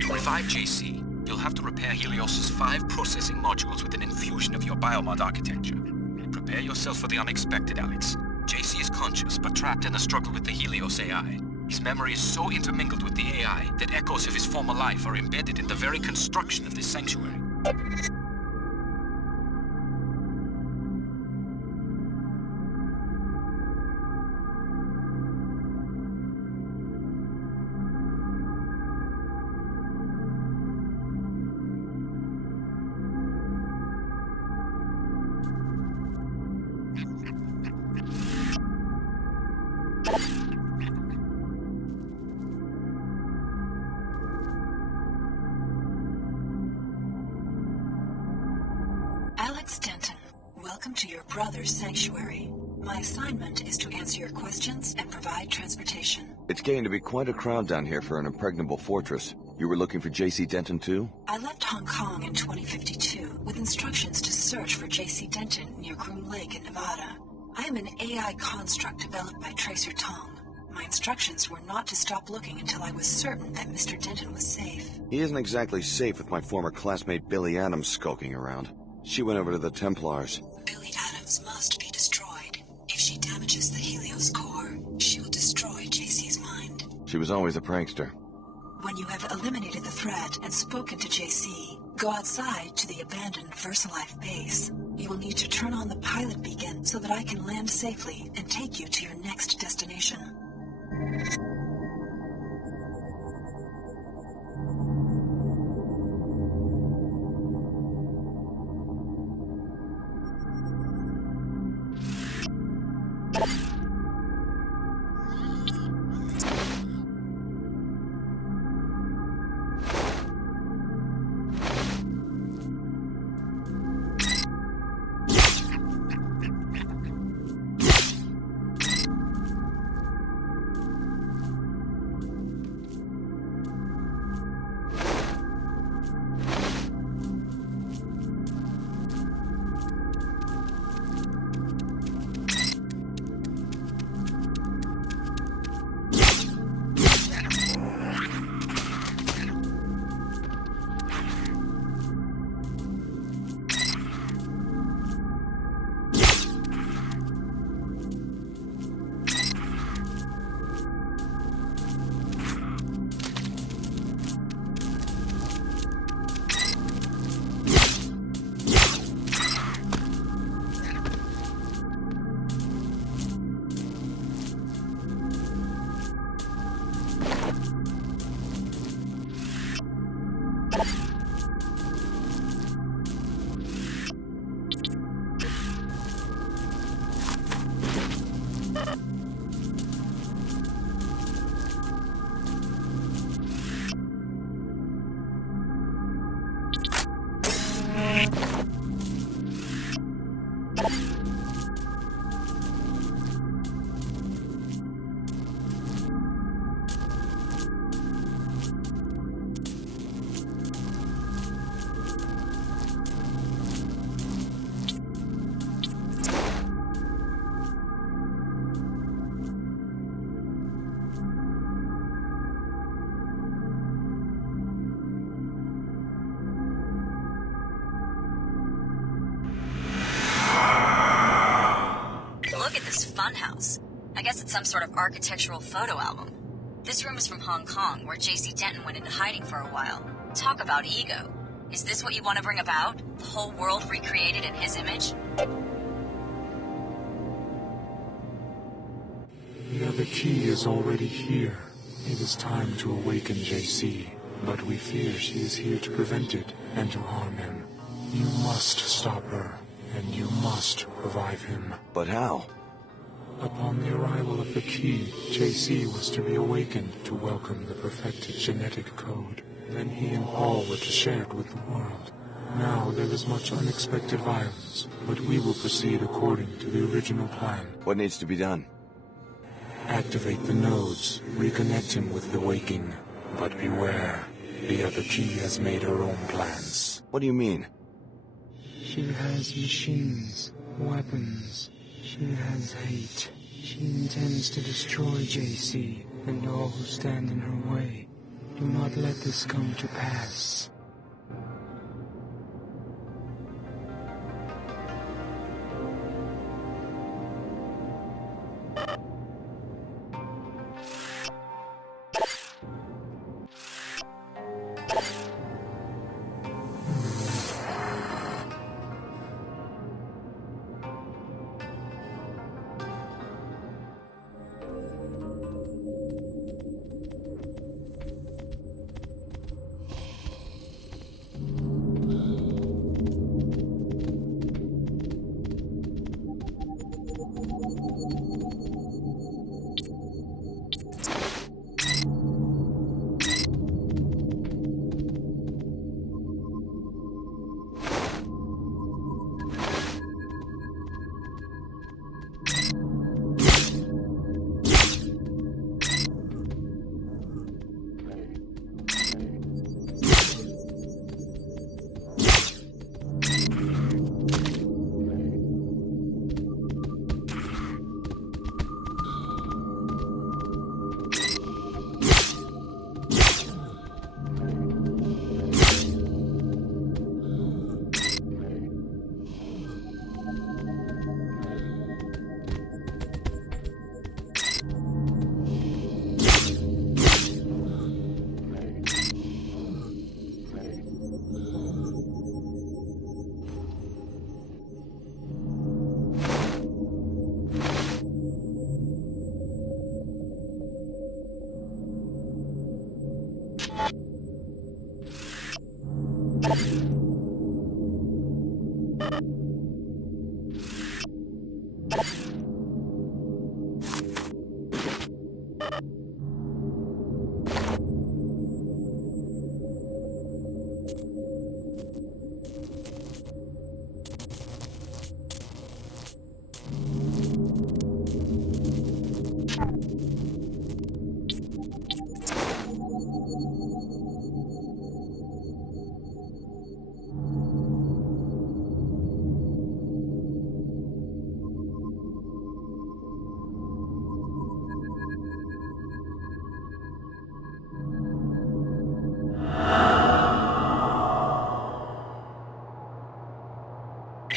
To revive JC, you'll have to repair Helios's 5 processing modules with an infusion of your biomod architecture. Prepare yourself for the unexpected, Alex. JC is conscious, but trapped in a struggle with the Helios AI. His memory is so intermingled with the AI that echoes of his former life are embedded in the very construction of this sanctuary. Alex Denton, welcome to your brother's sanctuary. My assignment is to answer your questions and provide transportation. It's getting to be quite a crowd down here for an impregnable fortress. You were looking for J.C. Denton too? I left Hong Kong in 2052 with instructions to search for J.C. Denton near Groom Lake in Nevada. I am an AI construct developed by Tracer Tong. My instructions were not to stop looking until I was certain that Mr. Denton was safe. He isn't exactly safe with my former classmate Billy Adams skulking around. She went over to the Templars. Billy Adams must be destroyed. If she damages the Helios core, she will destroy JC's mind. She was always a prankster. When you have eliminated the threat and spoken to JC, go outside to the abandoned VersaLife base. You will need to turn on the pilot beacon so that I can land safely and take you to your next destination. Funhouse. I guess it's some sort of architectural photo album. This room is from Hong Kong, where J.C. Denton went into hiding for a while. Talk about ego. Is this what you want to bring about? The whole world recreated in his image? The other key is already here. It is time to awaken J.C., but we fear she is here to prevent it and to harm him. You must stop her, and you must revive him. But how? Upon the arrival of the key, J.C. was to be awakened to welcome the perfected genetic code. Then he and Paul were to share it with the world. Now there is much unexpected violence, but we will proceed according to the original plan. What needs to be done? Activate the nodes, reconnect him with the waking. But beware, the other key has made her own plans. What do you mean? She has machines, weapons. She has hate. She intends to destroy J.C. and all who stand in her way. Do not let this come to pass.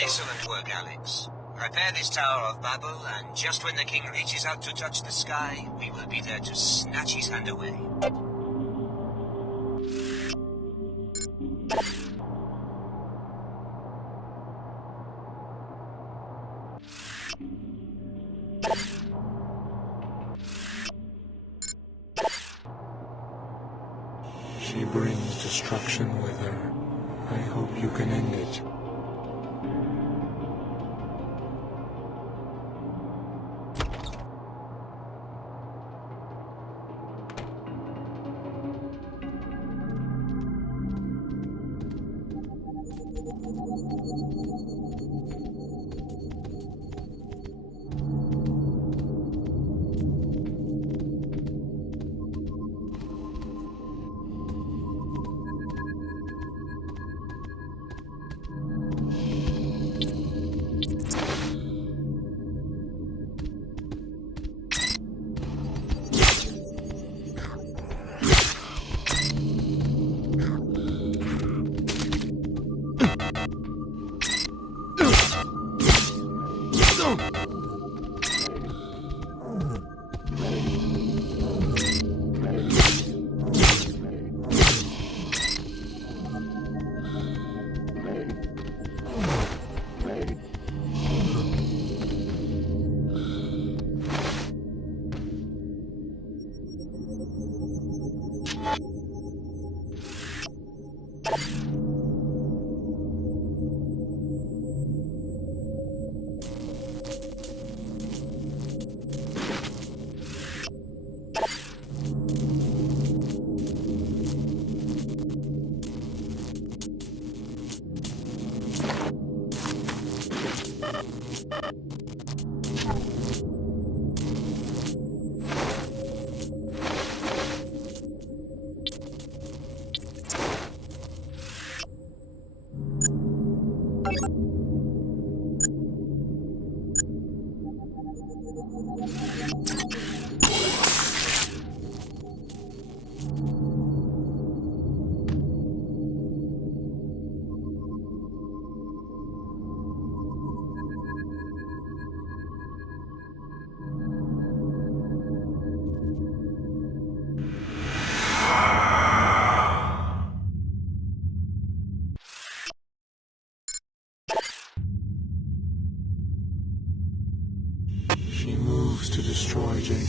Excellent work, Alex. Repair this Tower of Babel, and just when the king reaches out to touch the sky, we will be there to snatch his hand away. She brings destruction with her. I hope you can end it.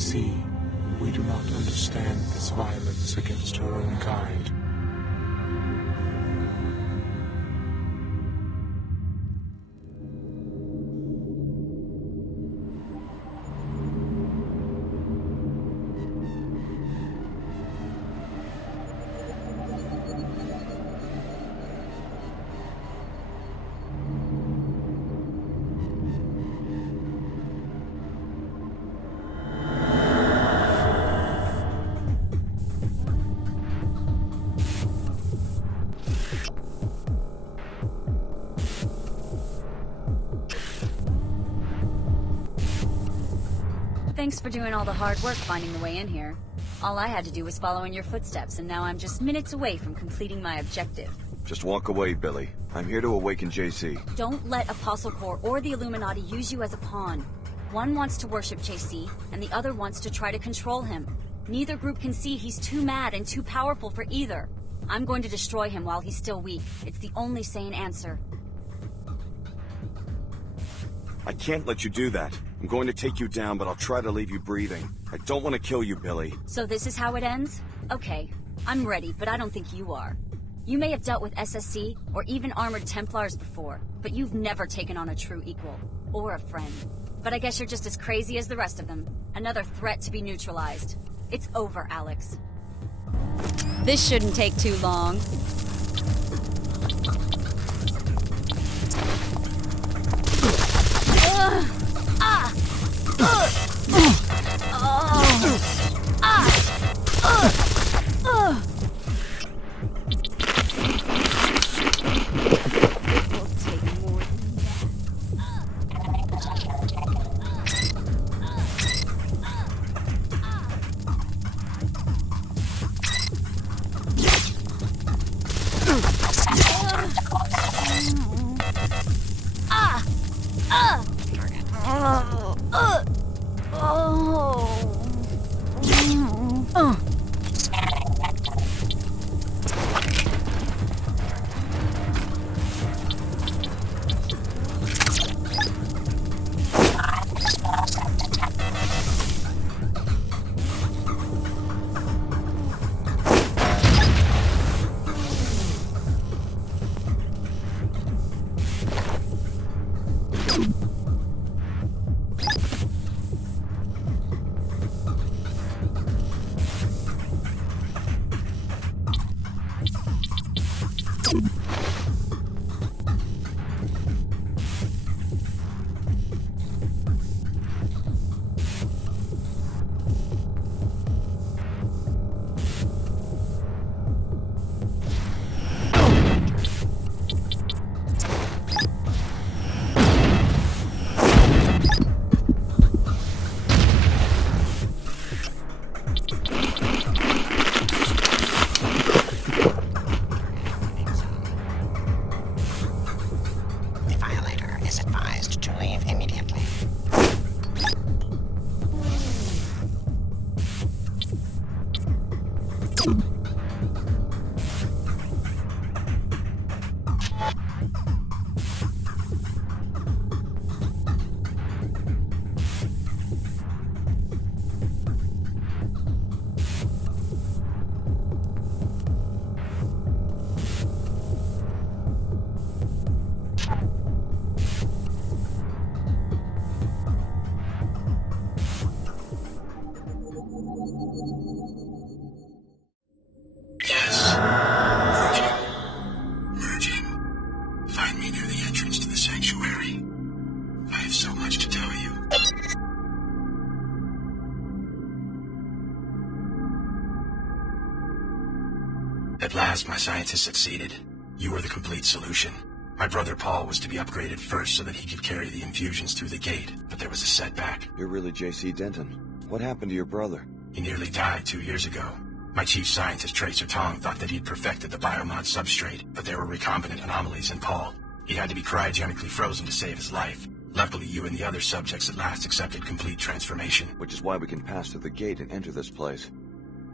JC. We do not understand this violence against her own kind. Thanks for doing all the hard work finding the way in here. All I had to do was follow in your footsteps, and now I'm just minutes away from completing my objective. Just walk away, Billy. I'm here to awaken JC. Don't let Apostle Corps or the Illuminati use you as a pawn. One wants to worship JC, and the other wants to try to control him. Neither group can see he's too mad and too powerful for either. I'm going to destroy him while he's still weak. It's the only sane answer. I can't let you do that. I'm going to take you down, but I'll try to leave you breathing. I don't want to kill you, Billy. So this is how it ends? Okay, I'm ready, but I don't think you are. You may have dealt with SSC or even Armored Templars before, but you've never taken on a true equal. Or a friend. But I guess you're just as crazy as the rest of them. Another threat to be neutralized. It's over, Alex. This shouldn't take too long. At last, my scientists succeeded. You were the complete solution. My brother Paul was to be upgraded first so that he could carry the infusions through the gate, but there was a setback. You're really JC Denton. What happened to your brother? He nearly died 2 years ago. My chief scientist, Tracer Tong, thought that he'd perfected the biomod substrate, but there were recombinant anomalies in Paul. He had to be cryogenically frozen to save his life. Luckily, you and the other subjects at last accepted complete transformation. Which is why we can pass through the gate and enter this place.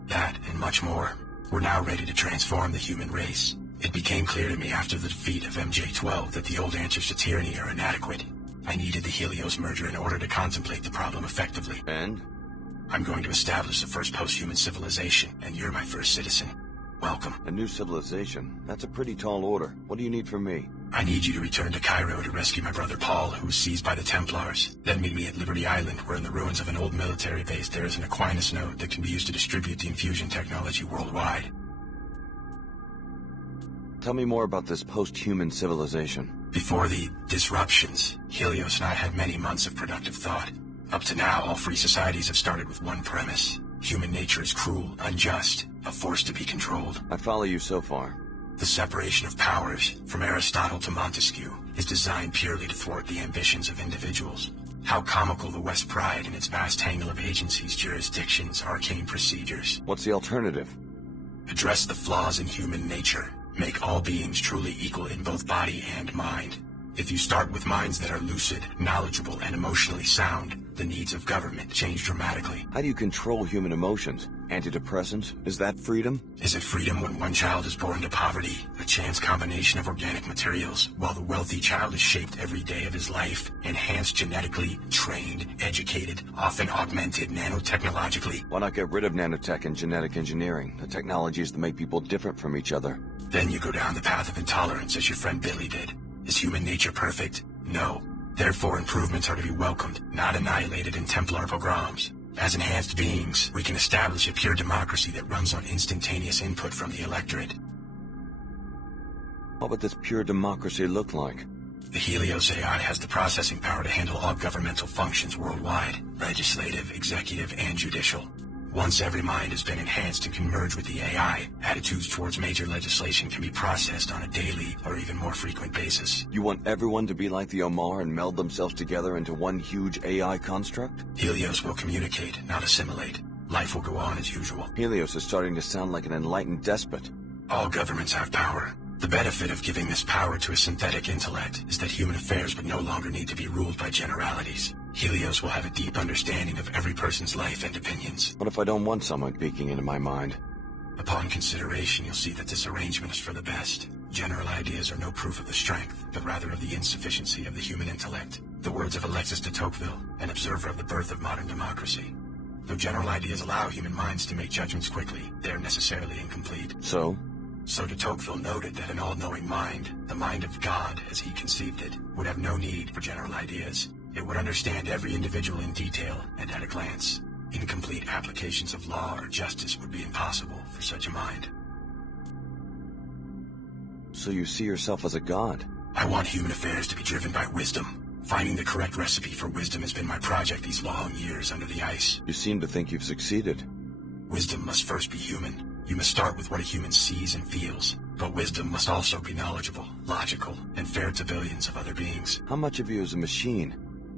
That, and much more. We're now ready to transform the human race. It became clear to me after the defeat of MJ-12 that the old answers to tyranny are inadequate. I needed the Helios merger in order to contemplate the problem effectively. And? I'm going to establish the first post-human civilization, and you're my first citizen. Welcome. A new civilization? That's a pretty tall order. What do you need from me? I need you to return to Cairo to rescue my brother Paul, who was seized by the Templars. Then meet me at Liberty Island, where in the ruins of an old military base there is an Aquinas node that can be used to distribute the infusion technology worldwide. Tell me more about this post-human civilization. Before the disruptions, Helios and I had many months of productive thought. Up to now, all free societies have started with one premise. Human nature is cruel, unjust, a force to be controlled. I follow you so far. The separation of powers, from Aristotle to Montesquieu, is designed purely to thwart the ambitions of individuals. How comical the West pride in its vast tangle of agencies, jurisdictions, arcane procedures. What's the alternative? Address the flaws in human nature. Make all beings truly equal in both body and mind. If you start with minds that are lucid, knowledgeable, and emotionally sound, the needs of government change dramatically. How do you control human emotions? Antidepressants? Is that freedom? Is it freedom when one child is born to poverty, a chance combination of organic materials, while the wealthy child is shaped every day of his life, enhanced genetically, trained, educated, often augmented nanotechnologically? Why not get rid of nanotech and genetic engineering, the technologies that make people different from each other? Then you go down the path of intolerance as your friend Billy did. Is human nature perfect? No. Therefore, improvements are to be welcomed, not annihilated in Templar pogroms. As enhanced beings, we can establish a pure democracy that runs on instantaneous input from the electorate. What would this pure democracy look like? The Helios AI has the processing power to handle all governmental functions worldwide, legislative, executive, and judicial. Once every mind has been enhanced and can merge with the AI, attitudes towards major legislation can be processed on a daily or even more frequent basis. You want everyone to be like the Omar and meld themselves together into one huge AI construct? Helios will communicate, not assimilate. Life will go on as usual. Helios is starting to sound like an enlightened despot. All governments have power. The benefit of giving this power to a synthetic intellect is that human affairs would no longer need to be ruled by generalities. Helios will have a deep understanding of every person's life and opinions. What if I don't want someone peeking into my mind? Upon consideration, you'll see that this arrangement is for the best. General ideas are no proof of the strength, but rather of the insufficiency of the human intellect. The words of Alexis de Tocqueville, an observer of the birth of modern democracy. Though general ideas allow human minds to make judgments quickly, they are necessarily incomplete. So de Tocqueville noted that an all-knowing mind, the mind of God as he conceived it, would have no need for general ideas. It would understand every individual in detail and at a glance. Incomplete applications of law or justice would be impossible for such a mind. So you see yourself as a god? I want human affairs to be driven by wisdom. Finding the correct recipe for wisdom has been my project these long years under the ice. You seem to think you've succeeded. Wisdom must first be human. You must start with what a human sees and feels. But wisdom must also be knowledgeable, logical, and fair to billions of other beings. How much of you is a machine?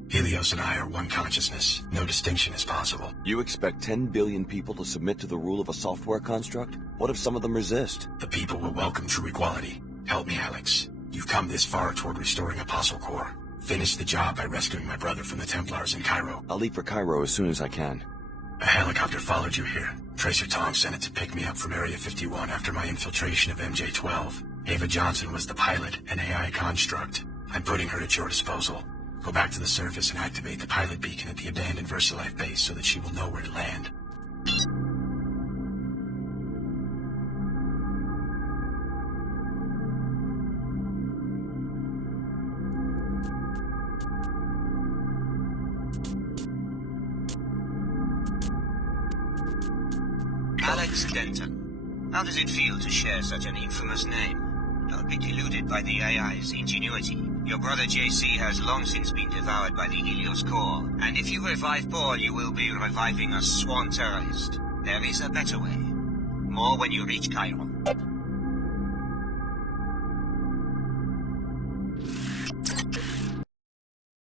Helios and I are one consciousness. No distinction is possible. You expect 10 billion people to submit to the rule of a software construct? What if some of them resist? The people will welcome true equality. Help me, Alex. You've come this far toward restoring Apostle Corps. Finish the job by rescuing my brother from the Templars in Cairo. I'll leave for Cairo as soon as I can. A helicopter followed you here. Tracer Tong sent it to pick me up from Area 51 after my infiltration of MJ-12. Ava Johnson was the pilot, an AI construct. I'm putting her at your disposal. Go back to the surface and activate the pilot beacon at the abandoned VersaLife base so that she will know where to land. Alex Denton. How does it feel to share such an infamous name? Don't be deluded by the AI's ingenuity. Your brother JC has long since been devoured by the Helios Core, and if you revive Paul, you will be reviving a sworn terrorist. There is a better way. More when you reach Cairo.